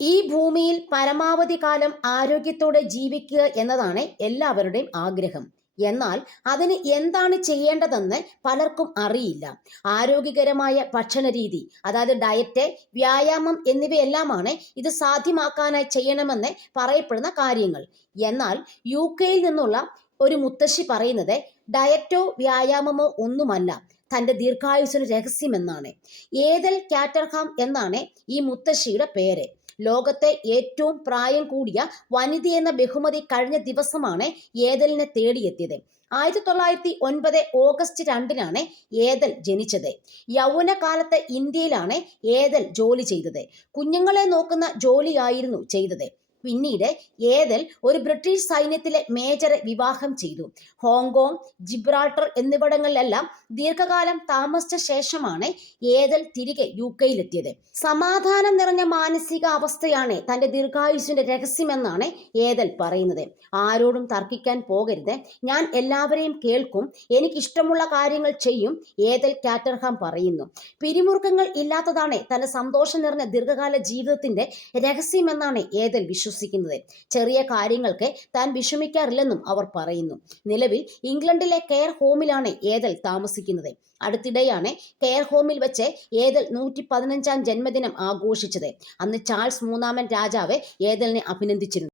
ഈ ഭൂമിയിൽ പരമാവധി കാലം ആരോഗ്യത്തോടെ ജീവിക്കുക എന്നതാണ് എല്ലാവരുടെയും ആഗ്രഹം. എന്നാൽ അതിന് എന്താണ് ചെയ്യേണ്ടതെന്ന് പലർക്കും അറിയില്ല. ആരോഗ്യകരമായ ഭക്ഷണ രീതി അതായത് ഡയറ്റ് വ്യായാമം എന്നിവയെല്ലാമാണ് ഇത് സാധ്യമാക്കാനായി ചെയ്യണമെന്ന് പറയപ്പെടുന്ന കാര്യങ്ങൾ. എന്നാൽ യു കെയിൽ നിന്നുള്ള ഒരു മുത്തശ്ശി പറയുന്നത് ഡയറ്റോ വ്യായാമമോ ഒന്നുമല്ല. തന്റെ ദീർഘായുസിന് രഹസ്യമെന്നാണ്. ഏതൽ കാറ്റർഹാം എന്നാണ് ഈ മുത്തശ്ശിയുടെ പേര്. ലോകത്തെ ഏറ്റവും പ്രായം കൂടിയ വനിത എന്ന ബഹുമതി കഴിഞ്ഞ ദിവസമാണ് ഏതലിനെ തേടിയെത്തിയത്. ആയിരത്തി തൊള്ളായിരത്തി ഒൻപത് ഓഗസ്റ്റ് രണ്ടിനാണ് ഏതൽ ജനിച്ചത്. യൗവനകാലത്ത് ഇന്ത്യയിലാണ് ഏതൽ ജോലി ചെയ്തത്. കുഞ്ഞുങ്ങളെ നോക്കുന്ന ജോലിയായിരുന്നു ചെയ്തത്. പിന്നീട് ഏതൽ ഒരു ബ്രിട്ടീഷ് സൈന്യത്തിലെ മേജറെ വിവാഹം ചെയ്തു. ഹോങ്കോങ് ജിബ്രാൾട്ടർ എന്നിവിടങ്ങളിലെല്ലാം ദീർഘകാലം താമസിച്ച ശേഷമാണ് ഏതൽ തിരികെ യു കെയിലെത്തിയത് സമാധാനം നിറഞ്ഞ മാനസിക അവസ്ഥയാണ് തന്റെ ദീർഘായുസിന്റെ രഹസ്യമെന്നാണ് ഏതൽ പറയുന്നത്. ആരോടും തർക്കിക്കാൻ പോകരുത്. ഞാൻ എല്ലാവരെയും കേൾക്കും. എനിക്കിഷ്ടമുള്ള കാര്യങ്ങൾ ചെയ്യും ഏതൽ കാറ്റർഹാം പറയുന്നു. പിരിമുറുക്കങ്ങൾ ഇല്ലാത്തതാണ് തന്റെ സന്തോഷം നിറഞ്ഞ ദീർഘകാല ജീവിതത്തിന്റെ രഹസ്യമെന്നാണ് ഏതൽ വിശ്വസിക്കുന്നത്. ചെറിയ കാര്യങ്ങൾക്ക് താൻ വിഷമിക്കാറില്ലെന്നും അവർ പറയുന്നു. നിലവിൽ ഇംഗ്ലണ്ടിലെ കെയർ ഹോമിലാണ് ഏതൽ താമസിക്കുന്നത്. അടുത്തിടെയാണ് കെയർ ഹോമിൽ വെച്ച് ഏതൽ നൂറ്റി പതിനഞ്ചാം ജന്മദിനം ആഘോഷിച്ചത്. അന്ന് ചാൾസ് മൂന്നാമൻ രാജാവ് ഏതലിനെ അഭിനന്ദിച്ചിരുന്നു.